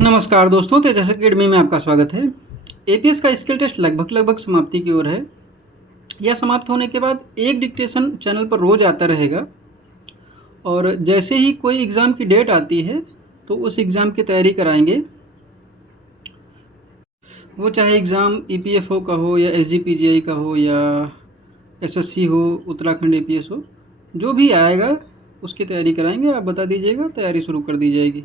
नमस्कार दोस्तों, तेजस अकेडमी में आपका स्वागत है। एपीएस का स्किल टेस्ट लगभग समाप्ति की ओर है। यह समाप्त होने के बाद एक डिक्टेशन चैनल पर रोज आता रहेगा और जैसे ही कोई एग्ज़ाम की डेट आती है तो उस एग्ज़ाम की तैयारी कराएंगे। वो चाहे एग्ज़ाम ईपीएफओ का हो या एसजीपीजीआई का हो या एसएससी हो, उत्तराखंड एपीएस हो, जो भी आएगा उसकी तैयारी कराएंगे। आप बता दीजिएगा, तैयारी शुरू कर दी जाएगी।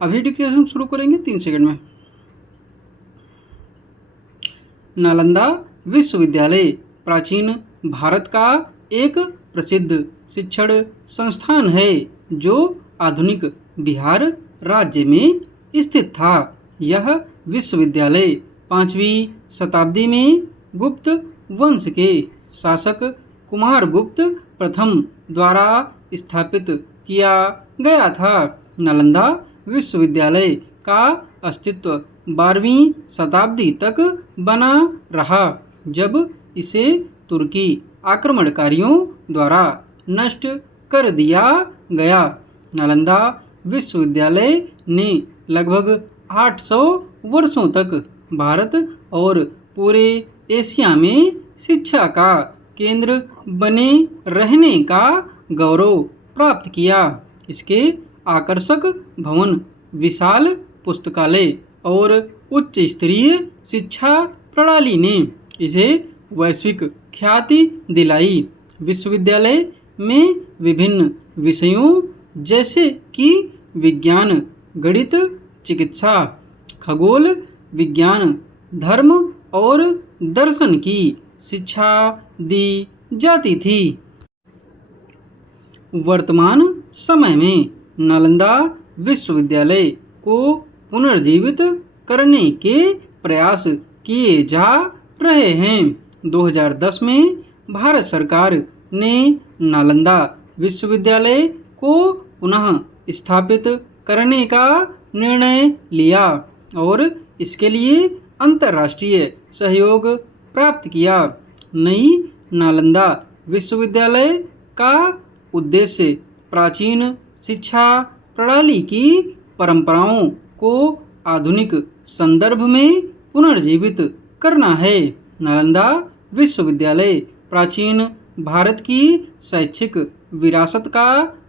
अभी डिक्टेशन शुरू करेंगे 3 सेकंड में। नालंदा विश्वविद्यालय प्राचीन भारत का एक प्रसिद्ध शिक्षण संस्थान है जो आधुनिक बिहार राज्य में स्थित था। यह विश्वविद्यालय 5वीं शताब्दी में गुप्त वंश के शासक कुमारगुप्त प्रथम द्वारा स्थापित किया गया था। नालंदा विश्वविद्यालय का अस्तित्व 12वीं शताब्दी तक बना रहा, जब इसे तुर्की आक्रमणकारियों द्वारा नष्ट कर दिया गया। नालंदा विश्वविद्यालय ने लगभग 800 वर्षों तक भारत और पूरे एशिया में शिक्षा का केंद्र बने रहने का गौरव प्राप्त किया। इसके आकर्षक भवन, विशाल पुस्तकालय और उच्च स्तरीय शिक्षा प्रणाली ने इसे वैश्विक ख्याति दिलाई। विश्वविद्यालय में विभिन्न विषयों जैसे कि विज्ञान, गणित, चिकित्सा, खगोल विज्ञान, धर्म और दर्शन की शिक्षा दी जाती थी। वर्तमान समय में नालंदा विश्वविद्यालय को पुनर्जीवित करने के प्रयास किए जा रहे हैं। 2010 में भारत सरकार ने नालंदा विश्वविद्यालय को पुनः स्थापित करने का निर्णय लिया और इसके लिए अंतर्राष्ट्रीय सहयोग प्राप्त किया। नई नालंदा विश्वविद्यालय का उद्देश्य प्राचीन शिक्षा प्रणाली की परंपराओं को आधुनिक संदर्भ में पुनर्जीवित करना है। नालंदा विश्वविद्यालय प्राचीन भारत की शैक्षिक विरासत का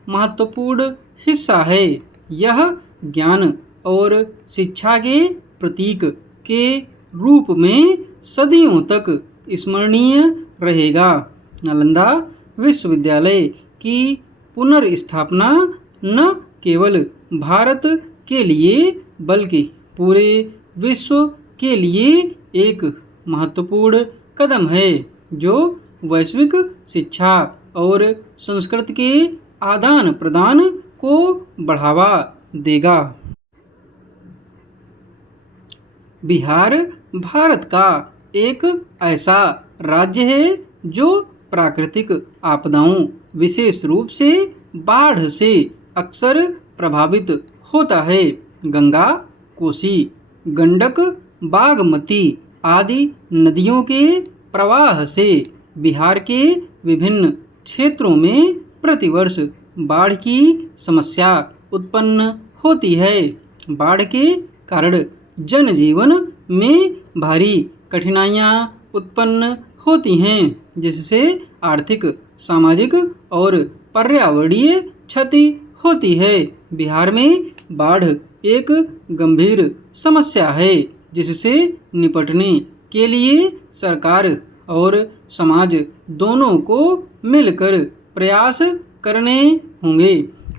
महत्वपूर्ण हिस्सा है। यह ज्ञान और शिक्षा के प्रतीक के रूप में सदियों तक स्मरणीय रहेगा। नालंदा विश्वविद्यालय की पुनर्स्थापना न केवल भारत के लिए बल्कि पूरे विश्व के लिए एक महत्वपूर्ण कदम है, जो वैश्विक शिक्षा और संस्कृति के आदान प्रदान को बढ़ावा देगा। बिहार भारत का एक ऐसा राज्य है जो प्राकृतिक आपदाओं, विशेष रूप से बाढ़ से अक्सर प्रभावित होता है। गंगा, कोसी, गंडक, बागमती आदि नदियों के प्रवाह से बिहार के विभिन्न क्षेत्रों में प्रतिवर्ष बाढ़ की समस्या उत्पन्न होती है। बाढ़ के कारण जनजीवन में भारी कठिनाइयाँ उत्पन्न होती हैं, जिससे आर्थिक, सामाजिक और पर्यावरणीय क्षति होती है। बिहार में बाढ़ एक गंभीर समस्या है, जिससे निपटने के लिए सरकार और समाज दोनों को मिलकर प्रयास करने होंगे।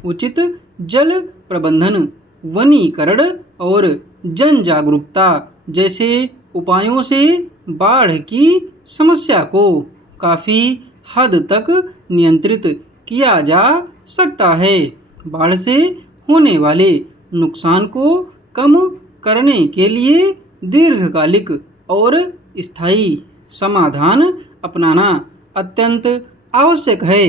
उचित जल प्रबंधन, वनीकरण और जन जागरूकता जैसे उपायों से बाढ़ की समस्या को काफ़ी हद तक नियंत्रित किया जा सकता है। बाढ़ से होने वाले नुकसान को कम करने के लिए दीर्घकालिक और स्थायी समाधान अपनाना अत्यंत आवश्यक है।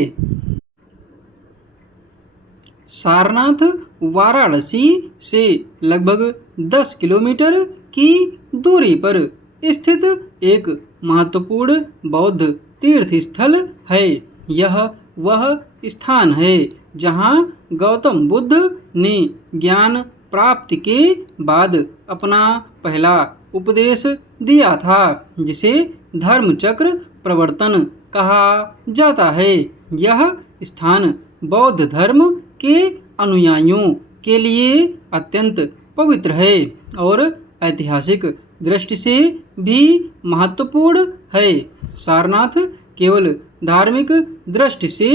सारनाथ वाराणसी से लगभग 10 किलोमीटर की दूरी पर स्थित एक महत्वपूर्ण बौद्ध तीर्थ स्थल है। यह वह स्थान है जहाँ गौतम बुद्ध ने ज्ञान प्राप्ति के बाद अपना पहला उपदेश दिया था, जिसे धर्मचक्र प्रवर्तन कहा जाता है। यह स्थान बौद्ध धर्म के अनुयायियों के लिए अत्यंत पवित्र है और ऐतिहासिक दृष्टि से भी महत्वपूर्ण है। सारनाथ केवल धार्मिक दृष्टि से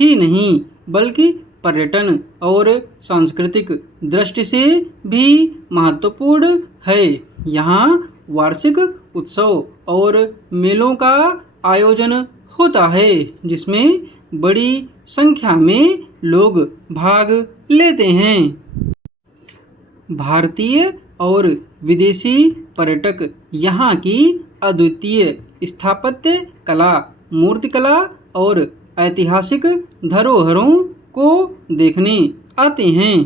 ही नहीं बल्कि पर्यटन और सांस्कृतिक दृष्टि से भी महत्वपूर्ण है। यहाँ वार्षिक उत्सव और मेलों का आयोजन होता है, जिसमें बड़ी संख्या में लोग भाग लेते हैं। भारतीय और विदेशी पर्यटक यहाँ की अद्वितीय स्थापत्य कला, मूर्तिकला और ऐतिहासिक धरोहरों को देखने आते हैं।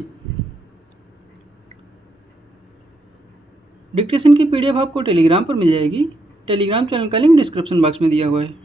डिक्टेशन की पीडीएफ आपको टेलीग्राम पर मिल जाएगी। टेलीग्राम चैनल का लिंक डिस्क्रिप्शन बॉक्स में दिया हुआ है।